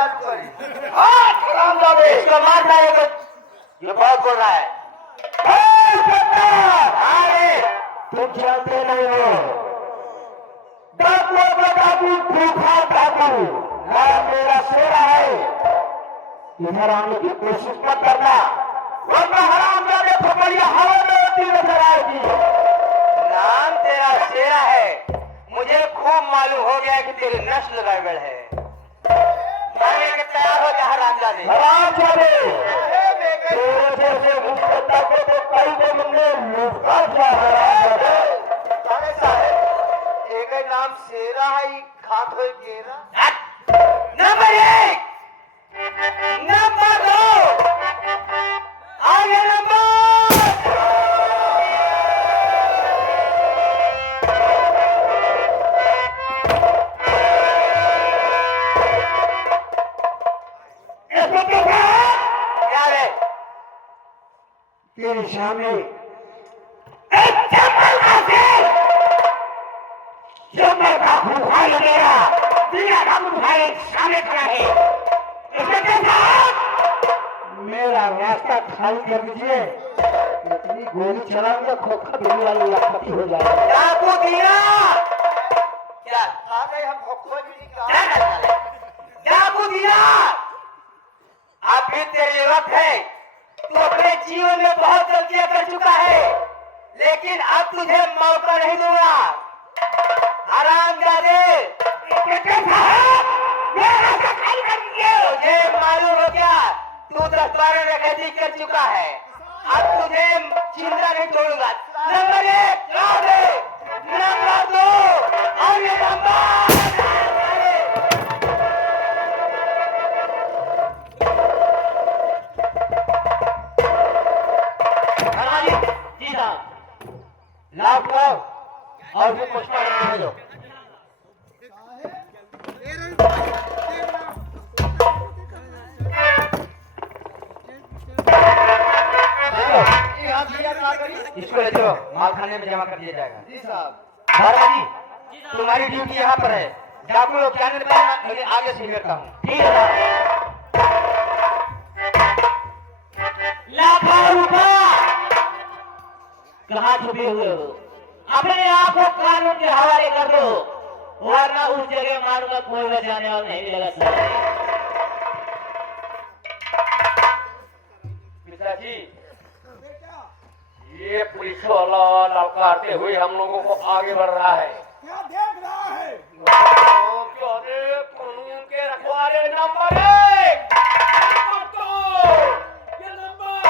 चालू करी। हाँ हरामजादे, इसको मार डालेगा। ये बहुत बोल रहा है। अरे तुम जानते नहीं हो, डाकू का डाकू, भूखा डाकू, नाम मेरा शेरा है। इधर आने की कोशिश मत करना, वरना हरामजादे थपड़ियां हवा में उड़ती नजर आएगी। नाम तेरा शेरा है, मुझे खूब मालूम हो गया कि तेरी नस्ल गड़बड़ है। मारने के तैयार हो जा हरामजादे। हरामजादे, तेरे जैसे मुस्तफा को तो कई को तुमने लूटा दिया हरामजादे। अरे साहब, एक ही नाम शेरा है, खात हो गेरा। नंबर 1, नंबर 2, आगे नंबर। क्या है तेरे सामने एक जंगल का शेर, जंगल का भूखा लगेगा, दुनिया का भूखा सामने खड़ा है। इसमें कैसा मेरा रास्ता खाली कर दीजिए, इतनी गोली चलाऊंगा खोखा बिल्ली वाली लखपति हो जाएगा। डाकू दिया क्या आ गए हम खोखो जी का। डाकू दिया, अब भी तेरी वक्त है। तू अपने जीवन में बहुत गलतियां कर चुका है, लेकिन अब तुझे मौका नहीं दूंगा। हरामजादे, मुझे मालूम हो क्या, तू 10-12 डकैती कर चुका है। अब तुझे चिंता नहीं छोड़ूंगा। नंबर 1 नंबर 2 और ये नंबर। जी साहब, लाभ लाओ और फिर पोस्टमार्टम भेजो। इसको ले चलो, मालखाने में जमा कर दिया जाएगा। जी साहब। जी, तुम्हारी ड्यूटी यहाँ पर है। डाकू लोग क्या नहीं बताया, मैं आगे से करता हूँ। ठीक है लाखों रुपया कहाँ छुपे हुए हो, अपने आप को कानून के हवाले कर दो, वरना उस जगह मारूंगा कोई बचाने वाला नहीं मिलेगा। पिताजी, ये पुलिस वाला ललकारते हुए हम लोगों को आगे बढ़ रहा है। क्या देख रहा है? कानून के रखवाले नंबर 1, नंबर 2, ये नंबर।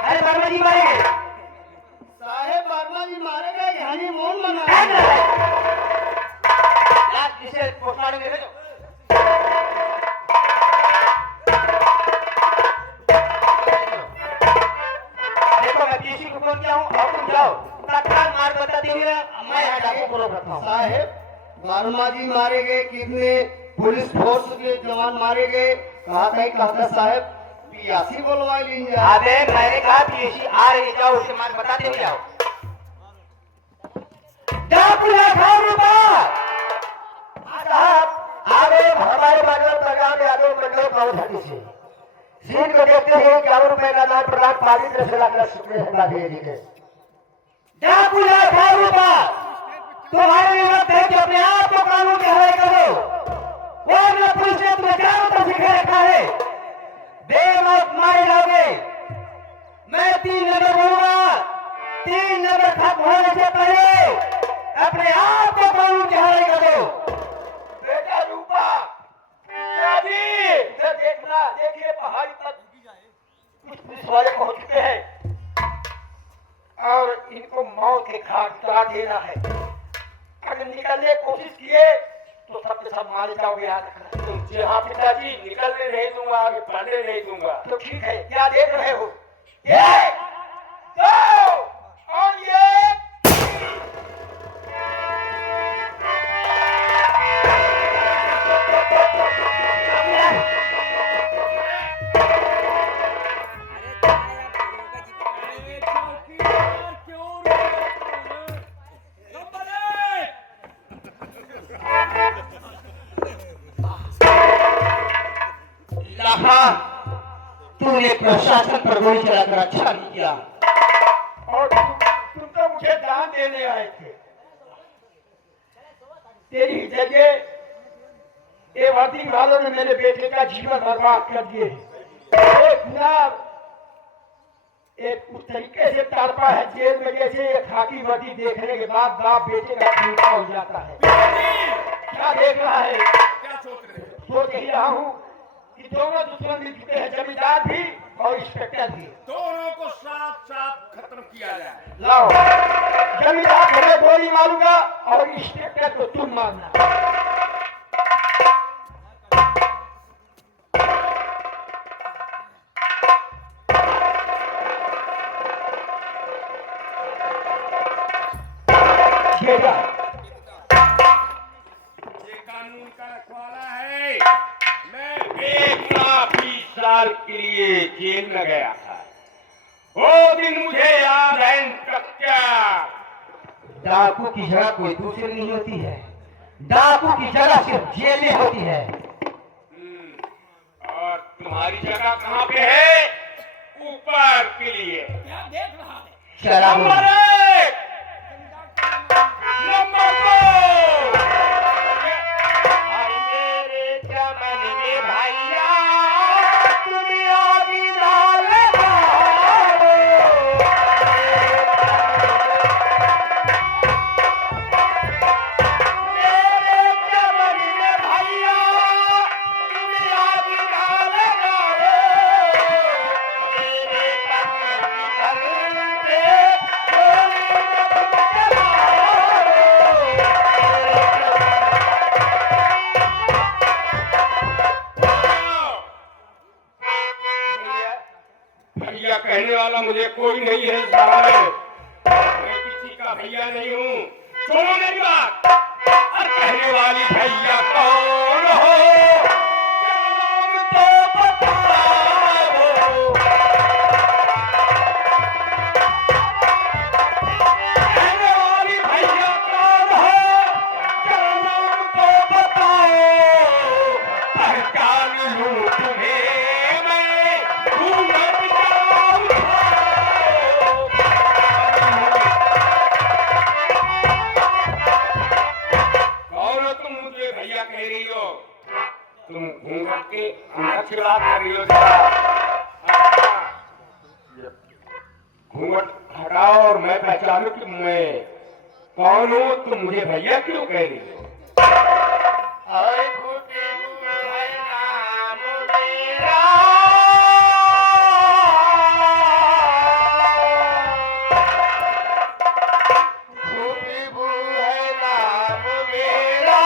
अरे वर्मा जी मारेंगे साहेब, वर्मा जी मारे गए, हनीमून मना। इसे पोस्टमार्टम में भेजो। देखो मैं पीसी को फोन किया हूँ, अब तुम जाओ तत्काल मार बताते हुए मैं यहाँ डाकू को रोक रखता हूँ। साहेब, वर्मा जी मारे गए, कितने पुलिस फोर्स के जवान मारे गए, कहा था साहेब पियासी बोलवा लीजिए। अबे मैंने कहा पीसी आ रही, जाओ उसे मार बताते हुए जाओ। डाकू लाखों रुपया आगे हमारे बाजार पैगाम यादव मंडल कौन से सीन को देखते हैं कि और रुपए का नाम प्रदान पावित्र से लाख शुक्र है दीजिए। डाकू लाखों रुपया तुम्हारे विरुद्ध है कि अपने आप को कानून के हवाले करो, वरना पुलिस ने तुम्हें चारों तरफ से घेर रखा है। बेमौत मारे जाओगे। मैं 3 नंबर बोलूंगा, 3 नंबर खत्म होने से पहले अपने आप को कानून के हवाले कर दो। बेटा रूपा, इधर देखना, देखिए पहाड़ी तक कुछ पुलिस वाले पहुंच चुके हैं और इनको मौत के घाट उतार देना है। अगर निकलने की कोशिश किए तो सबके सब मारे जाओगे। याद रखना। जी हाँ पिताजी, निकलने नहीं दूंगा, आगे बढ़ने नहीं दूंगा। तो ठीक है, क्या देख रहे हो? ये 2 और ये हाँ, तूने प्रशासन पर गोली चलाकर अच्छा नहीं किया। और तुम तो मुझे दान देने आए थे। तेरी जगह ये वर्दी वालों ने मेरे बेटे का जीवन बर्बाद कर दिए। एक ना एक उस तरीके से तड़पा है जेल में जैसे एक खाकी वर्दी देखने के बाद बाप बेटे का खून हो जाता है। क्या देख रहा है? क्या सोच रहे हो? सोच ही रहा हूँ कि दोनों दुश्मन मिल चुके हैं, जमींदार भी और इंस्पेक्टर भी। दोनों को साथ साथ खत्म किया जाए। लाओ, जमींदार को मैं गोली मारूंगा और इंस्पेक्टर को तुम मारना। ये कानून का रखवाला है। मैं 1 साल के लिए जेल में गया था। वो दिन मुझे याद है क्या? डाकू की जगह कोई दूसरी नहीं होती है, डाकू की जगह सिर्फ जेलें होती है। और तुम्हारी जगह कहाँ पे है? ऊपर के लिए। क्या देख रहा है? चला नंबर 1, नंबर 2। भाई मेरे चमन में भैया तुम आदि डाल मारो। मेरे चमन में भैया तुम आदि डाल मारो। मेरे घर पे भैया कहने वाला मुझे कोई नहीं है साहब। मैं किसी का भैया नहीं हूँ। सुनो मेरी बात। और कहने वाली भैया कौन हो? नाम तो बताओ। कहने वाली भैया कौन हो? नाम तो बताओ। पहचान लूं तुम्हें मैं, घूंघट क्या उठाओ। कौन हो तुम? मुझे भैया कह रही हो? तुम घूंघट के अंदर की बात कर रही हो? घूंघट हटाओ और मैं पहचानूं कि मैं कौन हूँ। तुम मुझे भैया क्यों कह रही हो? अरे फूटे हुए नाम मेरा, फूटे हुए नाम मेरा,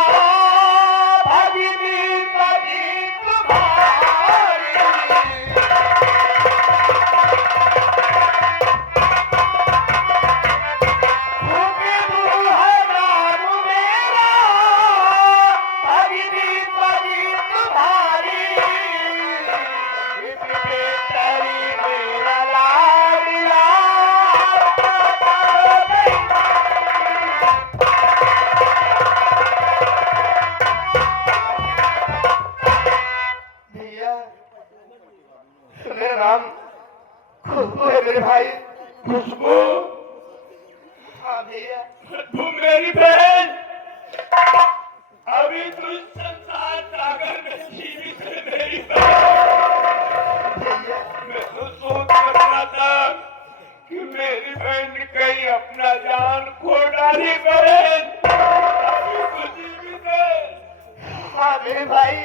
भगनी भगी तुम्हारी। फूटे हुए नाम मेरा, भगनी भगी तुम्हारी। इसमें तेरी मेरा लाडला भैया, मेरा नाम खुशबू है मेरे भाई। खुशबू? हाँ भैया। तुम मेरी बहन अभी तो इस संसार सागर में जीवित है मेरी बहन। मैं तो सोच रहा था कि मेरी बहन कहीं अपना जान खो डाली। बहन अभी तो जीवित है। हाँ मेरे भाई,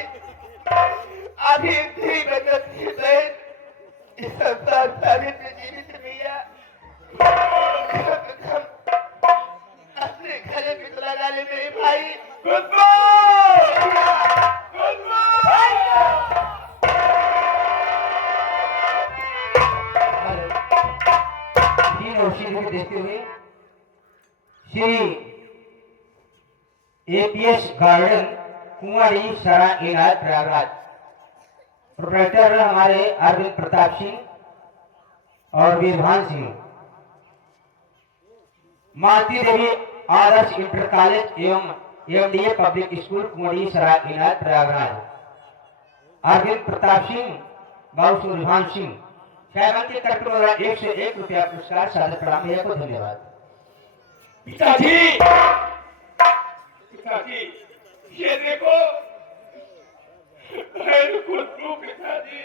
अभी भी बचत की बहन इस संसार सागर में जीवित है भैया। अपने घर में चला डाले मेरे भाई। खुशबू! खुशबू! जी रोशनी को देखते हुए श्री एपीएस गार्डन कुंवारी सरा इनायत प्रयागराज प्रोप्राइटर हमारे अरविंद प्रताप सिंह और वीरभान सिंह, मालती देवी आदर्श इंटर कॉलेज एवं एमडीए पब्लिक स्कूल कुंवारी सरा इनायत प्रयागराज। अरविंद प्रताप सिंह, बाबू सूर्यभान सिंह साहब के तरफ से 101 रुपया पुरस्कार सादर प्रणाम भैया को धन्यवाद। पिताजी, पिताजी, ये देखो, मैं खुद हूँ पिताजी।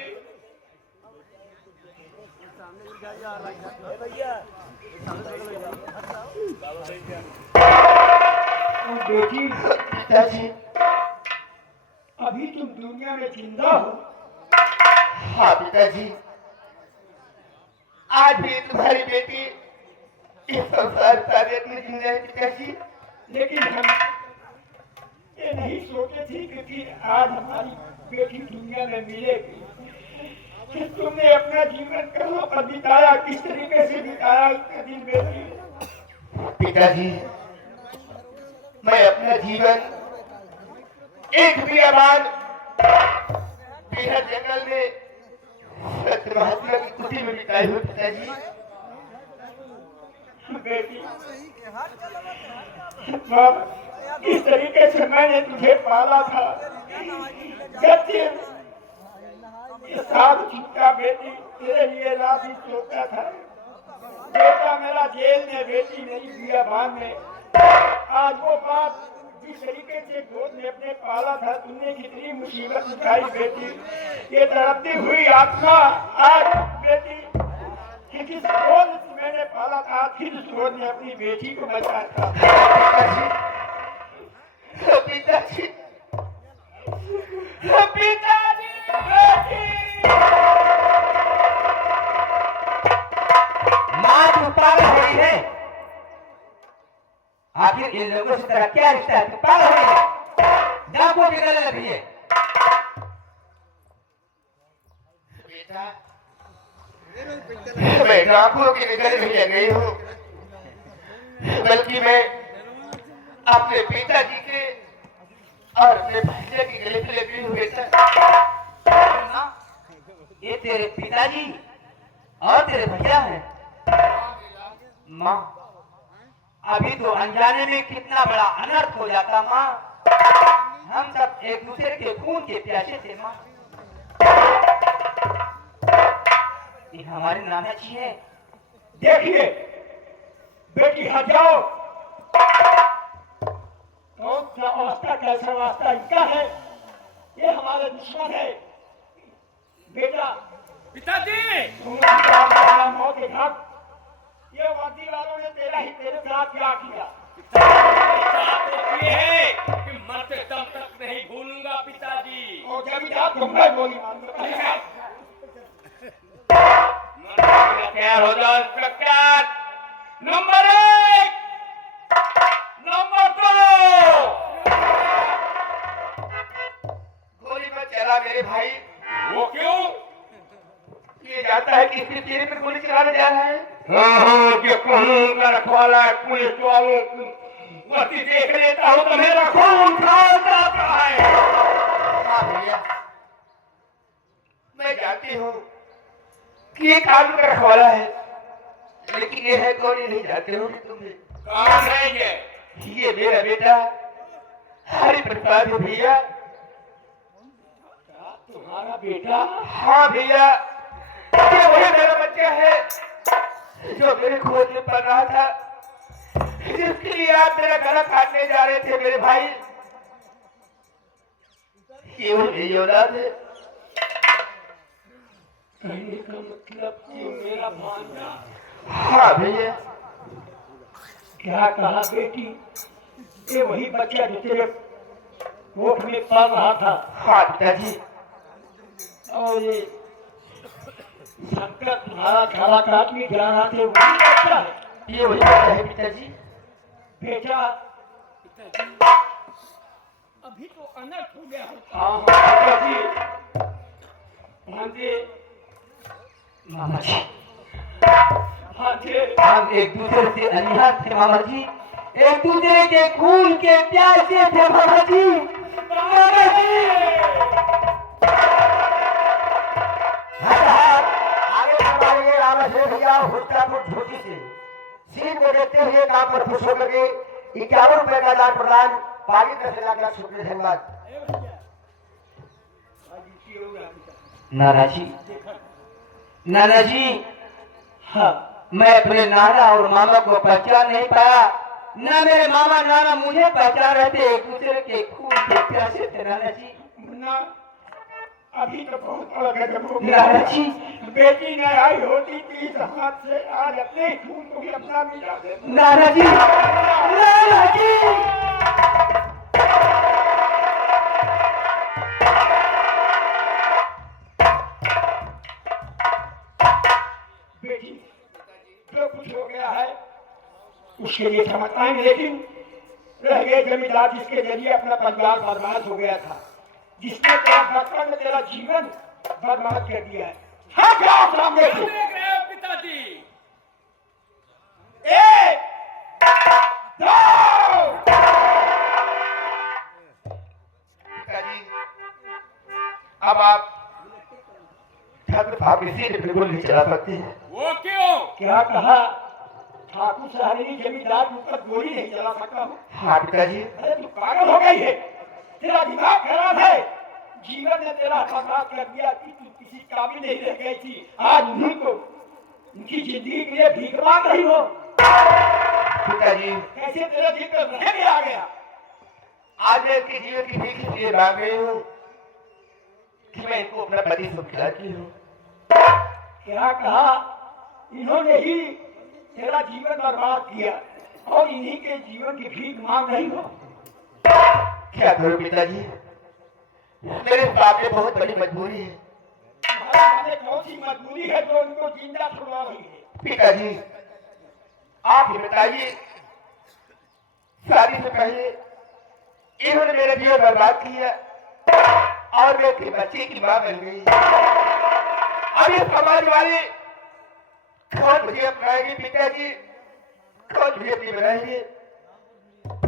बेटी, पिताजी, अभी तुम दुनिया में जिंदा हो। हाँ पिताजी, आज भी तुम्हारी बेटी इस संसार तारीख में जिंदा है पिताजी। लेकिन हम ये नहीं सोचे थे कि आज हमारी बेटी दुनिया में मिलेगी। कि तुमने अपना जीवन कहाँ पर बिताया, किस तरीके से बिताया उसके दिन बेटी। पिताजी, मैं अपना जीवन एक बियाबान बेहद जंगल में सत्य महात्मा की कुटी में बिताई हुई पिताजी। बेटी, बाबा, किस तरीके से मैंने तुझे पाला था। जब साथ छुट्टा बेटी तेरे लिए रात ही सोता था। बेटा मेरा जेल में, बेटी मेरी बियाबान में। आज वो बात जिस तरीके से गोद में अपने पाला था, तुमने कितनी मुसीबत उठाई बेटी। ये तड़पती हुई आत्मा आज बेटी कि किस गोद मैंने पाला था, फिर उस गोद में अपनी बेटी को बचाया था। पिताजी, पिताजी, बेटी। माँ तू पागल हो गई है। आखिर इन लोगों से तेरा क्या रिश्ता है? तू पागल हो गई है। डाकुओं की गले लगी है। बेटा, मैं डाकुओं की निगल नहीं लग गई हूँ, बल्कि मैं अपने पिताजी के और अपने भैया की गले में लगी हूँ बेटा। ये तेरे पिताजी और तेरे भैया हैं। माँ, अभी तो अनजाने में कितना बड़ा अनर्थ हो जाता माँ। हम सब एक दूसरे के खून के प्यासे थे माँ। ये हमारे नाना जी है। देखिए बेटी, हट जाओ। कौन सा वास्ता, कैसा वास्ता इनका है? ये हमारे दुश्मन है। बेटा, पिताजी, तुम मौत के घाट, ये वर्दी वालों ने तेरे साथ क्या किया? साथ ये है कि मरते दम तक नहीं भूलूंगा पिताजी। और जब जा तुम मैं गोली मारूंगा। तैयार हो जाओ इंस्पेक्टर। Number 1, number 2। गोली मत चला मेरे भाई। वो क्यों? ये जाता है कि इसके चेहरे पर गोली चलाने जा रहा है। कि कानून का रखवाला है, पुलिस वालों वर्दी देख लेता हूँ तो मेरा खून खौल जाता है। हाँ भैया, मैं जानती हूँ कि ये कानून का रखवाला है, लेकिन ये है कौन ये नहीं जानते हो तुम्हें। कौन है ये मेरा बेटा हरि प्रसाद भैया। तुम्हारा बेटा? हाँ भैया, ये वही मेरा बच्चा है जो मेरे खोज में पड़ रहा था, जिसके लिए आप मेरा गला काटने जा रहे थे मेरे भाई। ये वो मेरी औलाद है। कहने का मतलब कि मेरा भांजा। हाँ भैया। क्या कहा बेटी? ये वही बच्चा जो तेरे कोख में पल रहा था। हाँ पिताजी। और ये शंकर तुम्हारा गला काटने जा रहा थे, वही बच्चा है। ये वही बच्चा है पिताजी। बेटा, अभी तो अनर्थ हो गया। हाँ पिताजी, भांजे, मामा जी, भांजे, हम एक दूसरे से अनिहार थे मामा जी। एक दूसरे के खून के प्यासे थे मामा जी। मामा जी, आगे बढ़ाइए राम से भैया हुस्तापुर झोटी से सीन को देखते हुए काम पर खुश होकर के 51 रुपए का दान प्रदान पागी 10 लाख शुक्र धन्यवाद। नाना जी, नाना जी, हाँ मैं अपने नाना और मामा को पहचान नहीं पाया। ना मेरे मामा नाना मुझे पहचान रहे थे, एक दूसरे के खून के प्यासे थे नाना जी। मुन्ना, अभी तो बहुत बड़ा गजब हो गया। नाना जी, बेटी न आई होती थी इस हाथ से, आज अपने ही खून को भी अपना मिला दे। नाना जी, नाना जी। बेटी, जो कुछ हो गया है उसके लिए क्षमा पाएंगे, लेकिन रह गए जमींदार जिसके जरिए अपना परिवार बर्बाद हो गया था, जिसने तेरा बचपन में तेरा जीवन बर्बाद कर दिया है। हाँ क्या सामने से पिताजी, एक, दो, पिताजी, अब आप ठाकुर साहब इसी बिल्कुल नहीं चला सकती है। वो क्यों? क्या कहा? ठाकुर साहब जमींदार के ऊपर गोली नहीं चला सकता हूँ। हाँ पिताजी, अरे तू पागल हो गई है, तेरा दिमाग खराब है। जीवन ने तेरा बर्बाद कर दिया कि तू किसी काबिल नहीं रह गई थी, आज उन्हीं को उनकी जिंदगी के लिए भीख मांग रही हो। पिताजी, कैसे तेरे दिल पर रहम आ गया? आज मैं इनके जीवन की भीख इसलिए मांग रही हूँ कि मैं इनको अपना पति सुख खिलाती हूँ। क्या कहा? इन्होंने ही तेरा जीवन बर्बाद किया और इन्हीं के जीवन की भीख मांग रही हो। क्या करूँ पिताजी, मेरे सामने बहुत बड़ी मजबूरी है। तुम्हारे सामने कौन सी मजबूरी है जो उनको जिंदा छुड़वा रही है? पिताजी, आप ही बताइए, शादी से पहले इन्होंने मेरा जीवन बर्बाद किया और मैं अपने बच्चे की मां बन गई। अब ये समाज वाले कौन मुझे अपनाएंगे पिताजी, कौन मुझे अपनी बनाएंगे?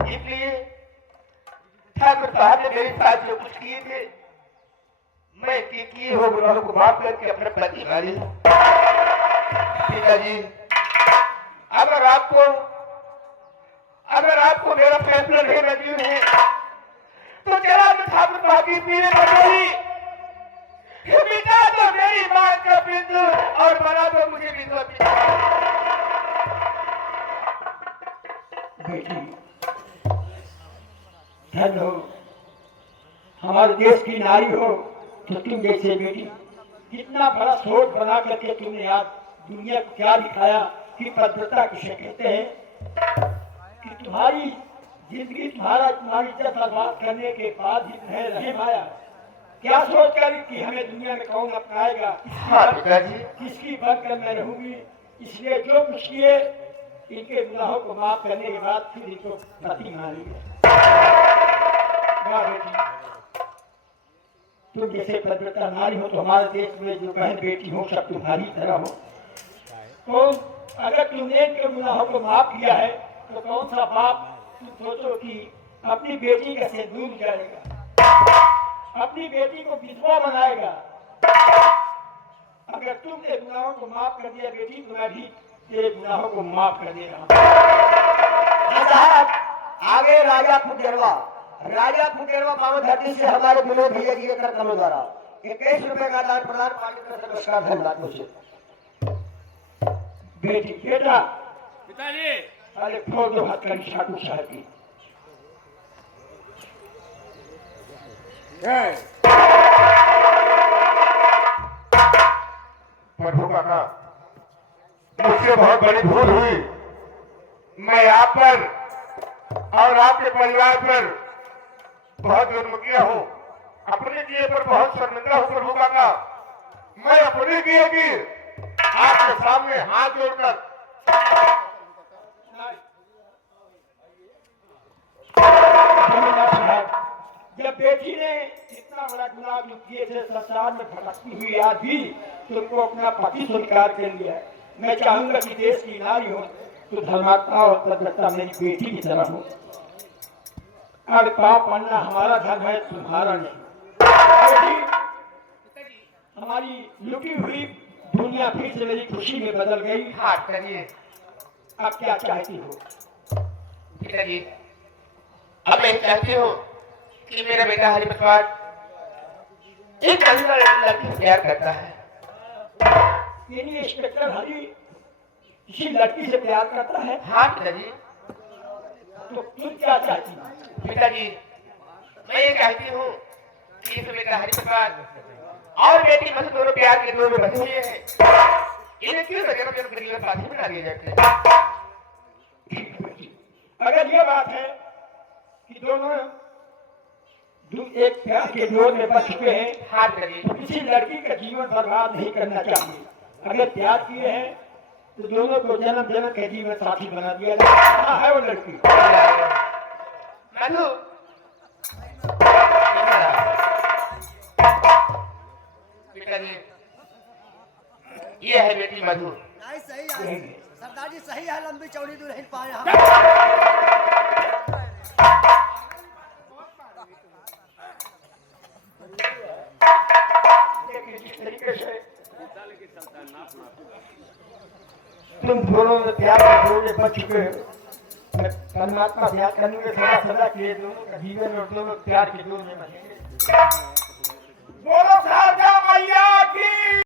इसलिए ठाकुर साहब ने मेरे साथ जो कुछ किए थे, मैं इनके किए हुए गुनाहों को माफ करके अपना पति मारी। पिताजी, अगर आपको मेरा फैसला नहीं मंजूर है तो चला मैं ठाकुर साहब की पीने बदली मिटा दो मेरी मां का बिंदु और बना दो मुझे विधवा पिता। बेटी, धन हो, हमारे देश की नारी हो तो तुम जैसे बेटी, कितना बड़ा सोच बना करके तुमने आज दुनिया को क्या दिखाया कि पवित्रता किसे कहते हैं, कि तुम्हारी जिंदगी तुम्हारी इज्जत बर्बाद करने के बाद ही तुम्हें रहम आया। क्या सोच कर कि हमें दुनिया में कौन अपनाएगा, हाँ पिताजी, किसकी बनकर मैं रहूंगी। इसलिए जो कुछ किए इनके गुनाहों को माफ करने के बाद फिर इनको पति मानी। वाह बेटी, तुम जैसे पवित्रता नारी हो तो हमारे देश में जो बहन बेटी हो सब तुम्हारी तरह हो। तो अगर तुमने इनके गुनाहों को माफ किया है तो कौन सा बाप तुम सोचो कि अपनी बेटी का सिंदूर जाएगा, अपनी बेटी को विधवा बनाएगा। अगर तुमने गुनाहों को माफ कर दिया बेटी, तो मैं भी तेरे गुनाहों को माफ कर दे रहा हूँ। साहब, आगे राजा फुटेरवा मामद हड्डी से हमारे विनोद भैया जी के कर कमों द्वारा 21 रुपए का दान प्रदान पार्टी का पुरस्कार धन्यवाद मुझे। बेटी बेटा, पिताजी, अरे फोड़ दो हाथ कर ठाकुर साहब की। प्रभु काका, मुझसे बहुत बड़ी भूल हुई। मैं आप पर और आपके परिवार पर बहुत जुर्म किया हूँ, अपने किए पर बहुत शर्मिंदा हूँ प्रभु काका। मैं अपने किए की आपके सामने हाथ जोड़कर जब बेटी ने इतना बड़ा गुनाह जो किए थे संसार में भटकती हुई आज भी तुमको अपना पति स्वीकार कर लिया है। मैं चाहूंगा कि देश की नारी हो तो धर्मात्मा और पवित्रता मेरी बेटी की तरह हो। अब पाप पढ़ना हमारा धर्म है, तुम्हारा नहीं। बेटी, हमारी लुटी हुई दुनिया फिर से मेरी खुशी में बदल गई। हाथ करिए। अब क्या चाहती हो? पिताजी, अब मैं चाहती हूँ कि मेरा बेटा हरिप्रसाद एक महिला लड़की से प्यार करता है। यानी इंस्पेक्टर हरी किसी लड़की से प्यार करता है, हाँ पिताजी। तो तुम क्या चाहती हो? पिताजी मैं ये कहती हूँ कि इस बेटा हरिप्रसाद और बेटी मधु दोनों प्यार के डोर में बंधे हुए हैं, इन्हें क्यों जन्म जन्म के लिए साथी बना दिए जाते हैं? अगर ये बात है कि दोनों एक प्यार के डोर में बंध चुके हैं, हाँ पिताजी। तो किसी लड़की का जीवन बर्बाद नहीं करना चाहिए। अगर प्यार किए हैं तो दोनों को जन्म जन्म के जीवन साथी बना दिया जाए। कहाँ है वो लड़की? मधु पिताजी ये है बेटी मधु। नहीं सही है सरदार जी, सही है, लंबी चौड़ी दुल्हन पाए हम। जिस तरीके से तुम दोनों में प्यार के डोर में बंध चुके हो, परमात्मा प्यार करने में थोड़ा सदा किए दोनों का जीवन और दोनों प्यार के डोर में बंधेंगे। बोलो शारदा मैया की